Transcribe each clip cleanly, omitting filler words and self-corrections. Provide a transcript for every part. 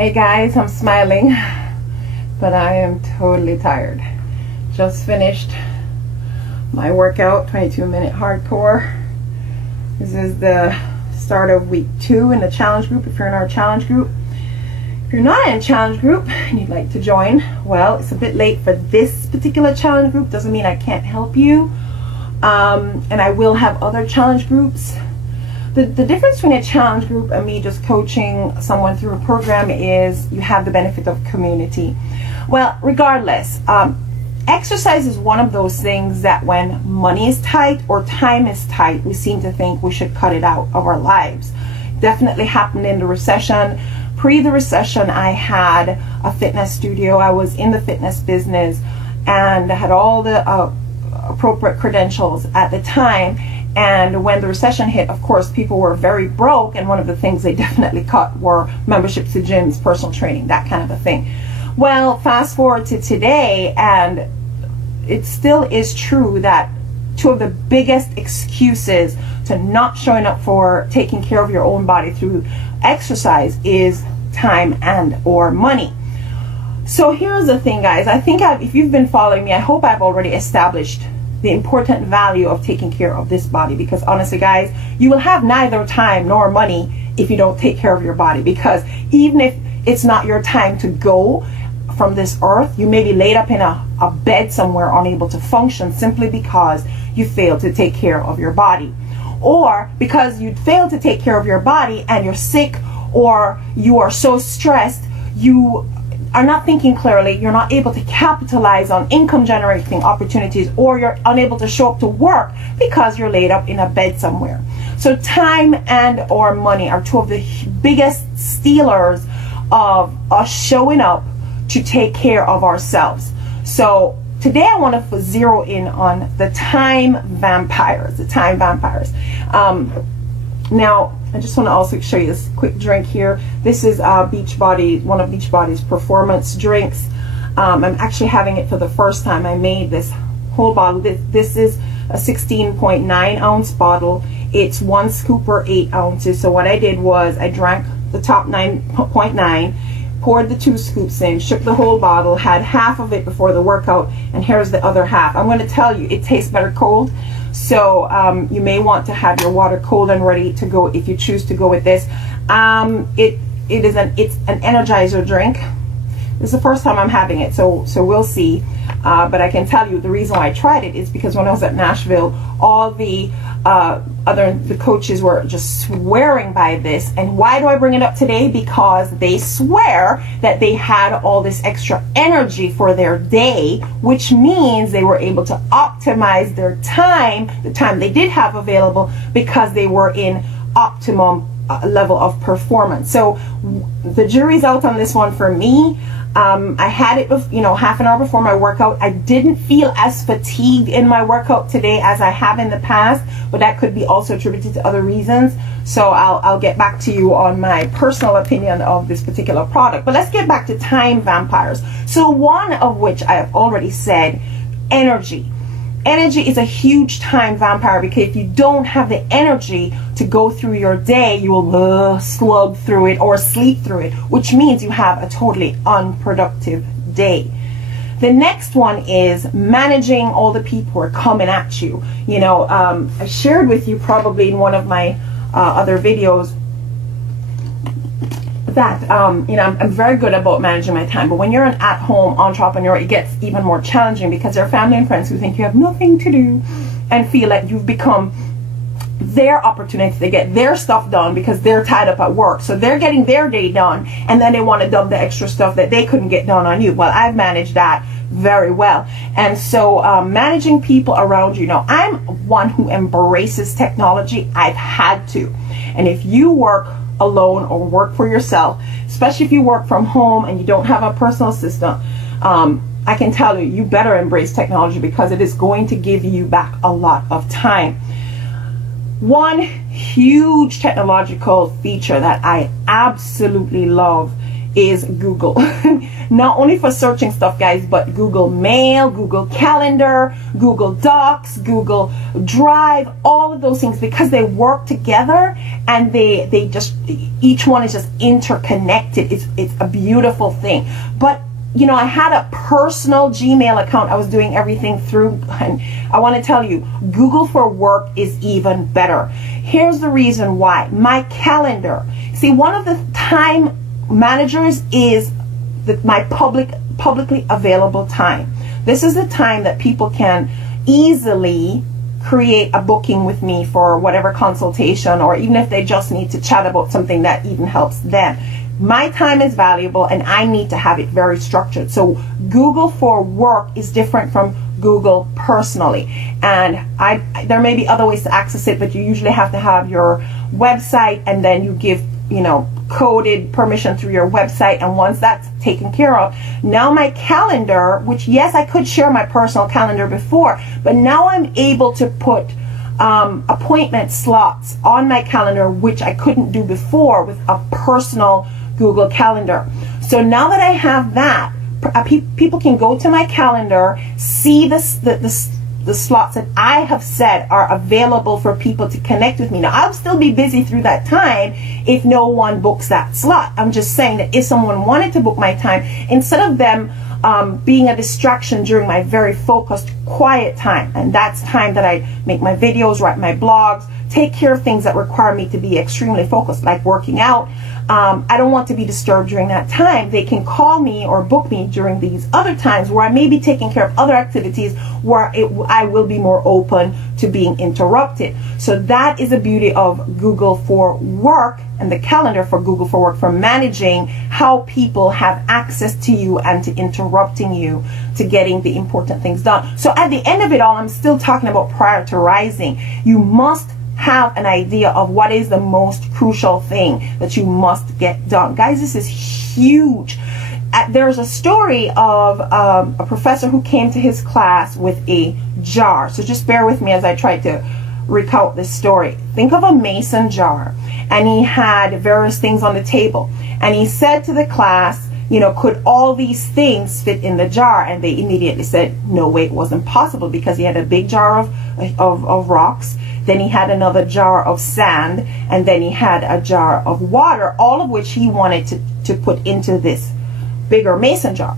Hey guys, I'm smiling, but I am totally tired. Just finished my workout, 22-minute hardcore. This is the start of week 2 in the challenge group, if you're in our challenge group. If you're not in a challenge group and you'd like to join, well, it's a bit late for this particular challenge group. Doesn't mean I can't help you. And I will have other challenge groups. The difference between a challenge group and me just coaching someone through a program is you have the benefit of community. Well, regardless, exercise is one of those things that when money is tight or time is tight, we seem to think we should cut it out of our lives. Definitely happened in the recession. Pre the recession, I had a fitness studio. I was in the fitness business and I had all the appropriate credentials at the time. And when the recession hit, of course, people were very broke, and one of the things they definitely cut were memberships to gyms, personal training, that kind of a thing. Well, fast forward to today, and it still is true that two of the biggest excuses to not showing up for taking care of your own body through exercise is time and or money. So here's the thing, guys. I think if you've been following me, I hope I've already established the important value of taking care of this body, because honestly, guys, you will have neither time nor money if you don't take care of your body. Because even if it's not your time to go from this earth, you may be laid up in a bed somewhere unable to function simply because you failed to take care of your body, or because you failed to take care of your body and you're sick, or you are so stressed you are not thinking clearly, you're not able to capitalize on income generating opportunities, or you're unable to show up to work because you're laid up in a bed somewhere. So time and or money are two of the biggest stealers of us showing up to take care of ourselves. So today I want to zero in on the time vampires, now I just want to also show you this quick drink here. This is Beachbody, one of Beachbody's performance drinks. I'm actually having it for the first time. I made this whole bottle. This is a 16.9 ounce bottle. It's 1 scoop or 8 ounces. So what I did was I drank the top 9.9, poured the 2 scoops in, shook the whole bottle, had half of it before the workout, and here's the other half. I'm going to tell you, it tastes better cold. So you may want to have your water cold and ready to go if you choose to go with this. It's an energizer drink. This is the first time I'm having it, so we'll see. But I can tell you the reason why I tried it is because when I was at Nashville, all the coaches were just swearing by this. And why do I bring it up today? Because they swear that they had all this extra energy for their day, which means they were able to optimize their time, the time they did have available, because they were in optimum level of performance. So the jury's out on this one for me. I had it, half an hour before my workout. I didn't feel as fatigued in my workout today as I have in the past, but that could be also attributed to other reasons. So I'll get back to you on my personal opinion of this particular product. But let's get back to time vampires. So one of which I have already said, energy. Energy is a huge time vampire, because if you don't have the energy to go through your day, you will slug through it or sleep through it, which means you have a totally unproductive day. The next one is managing all the people who are coming at you. I shared with you probably in one of my other videos that I'm very good about managing my time, but when you're an at-home entrepreneur, it gets even more challenging, because there are family and friends who think you have nothing to do and feel like you've become their opportunity to get their stuff done because they're tied up at work. So they're getting their day done, and then they want to dump the extra stuff that they couldn't get done on you. Well, I've managed that very well. And so managing people around you. Now, I'm one who embraces technology. I've had to. And if you work alone or work for yourself, especially if you work from home and you don't have a personal assistant, I can tell you, you better embrace technology, because it is going to give you back a lot of time. One huge technological feature that I absolutely love is Google. Not only for searching stuff, guys, but Google Mail, Google Calendar, Google Docs, Google Drive, all of those things, because they work together and they just, each one is just interconnected. It's a beautiful thing. But you know, I had a personal Gmail account I was doing everything through, and I want to tell you, Google for Work is even better. Here's the reason why. My calendar. See, one of the time managers is my publicly available time. This is the time that people can easily create a booking with me for whatever consultation, or even if they just need to chat about something that even helps them. My time is valuable and I need to have it very structured. So Google for Work is different from Google personally. And there may be other ways to access it, but you usually have to have your website, and then you give, you know, coded permission through your website. And once that's taken care of, now my calendar, which yes, I could share my personal calendar before, but now I'm able to put appointment slots on my calendar, which I couldn't do before with a personal Google Calendar. So now that I have that, people can go to my calendar, see the slots that I have said are available for people to connect with me. Now, I'll still be busy through that time if no one books that slot. I'm just saying that if someone wanted to book my time, instead of them being a distraction during my very focused, quiet time, and that's time that I make my videos, write my blogs, take care of things that require me to be extremely focused, like working out. I don't want to be disturbed during that time. They can call me or book me during these other times where I may be taking care of other activities where I will be more open to being interrupted. So that is the beauty of Google for Work and the calendar for Google for Work, for managing how people have access to you and to interrupting you to getting the important things done. So at the end of it all, I'm still talking about prioritizing. You must have an idea of what is the most crucial thing that you must get done. Guys, this is huge. There's a story of a professor who came to his class with a jar. So just bear with me as I try to recount this story. Think of a mason jar, and he had various things on the table, and he said to the class, you know, could all these things fit in the jar? And they immediately said, no way, it wasn't possible, because he had a big jar of rocks, then he had another jar of sand, and then he had a jar of water, all of which he wanted to put into this bigger mason jar.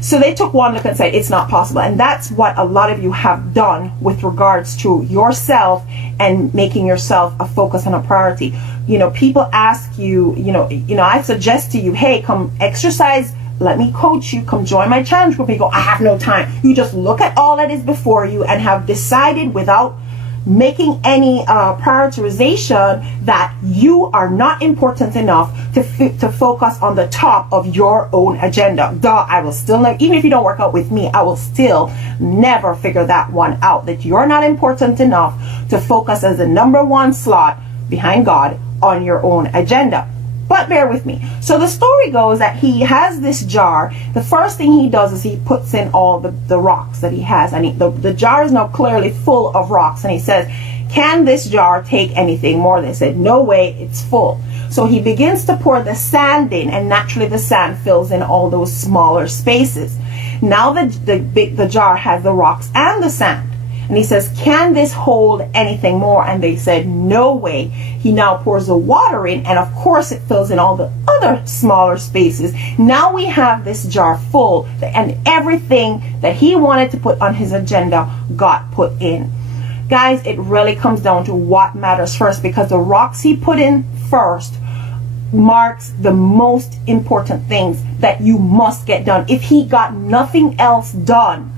So they took one look and said, it's not possible. And that's what a lot of you have done with regards to yourself and making yourself a focus and a priority. You know, people ask you, you know, I suggest to you, hey, come exercise, let me coach you, come join my challenge group. You go, I have no time. You just look at all that is before you and have decided without making any prioritization that you are not important enough to focus on the top of your own agenda. I will still never, even if you don't work out with me, I will still never figure that one out, that you're not important enough to focus as the number one slot behind God on your own agenda. But bear with me. So the story goes that he has this jar. The first thing he does is he puts in all the rocks that he has. And the jar is now clearly full of rocks. And he says, can this jar take anything more? They said, no way, it's full. So he begins to pour the sand in, and naturally the sand fills in all those smaller spaces. Now the jar has the rocks and the sand. And he says, can this hold anything more? And they said, no way. He now pours the water in, and of course it fills in all the other smaller spaces. Now we have this jar full, and everything that he wanted to put on his agenda got put in. Guys, it really comes down to what matters first, because the rocks he put in first marks the most important things that you must get done. If he got nothing else done,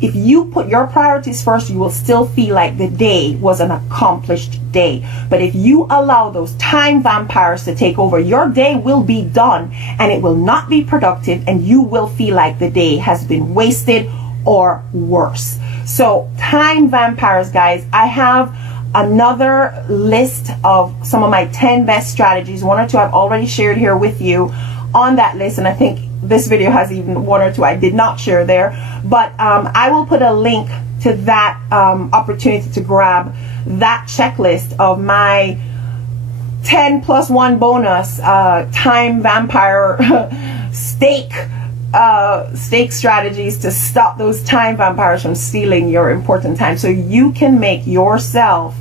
if you put your priorities first, you will still feel like the day was an accomplished day. But if you allow those time vampires to take over, your day will be done and it will not be productive, and you will feel like the day has been wasted or worse. So time vampires, guys, I have another list of some of my 10 best strategies. One or two I've already shared here with you on that list, and I think this video has even one or two I did not share there, but I will put a link to that opportunity to grab that checklist of my 10+1 bonus, time vampire stake strategies to stop those time vampires from stealing your important time, so you can make yourself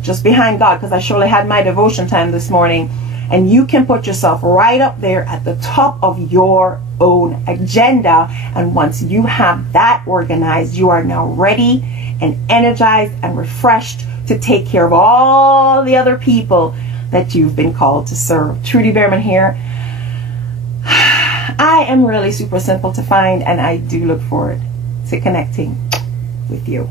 just behind God, because I surely had my devotion time this morning, and you can put yourself right up there at the top of your own agenda. And once you have that organized, you are now ready and energized and refreshed to take care of all the other people that you've been called to serve. Trudy Behrman here. I am really super simple to find, and I do look forward to connecting with you.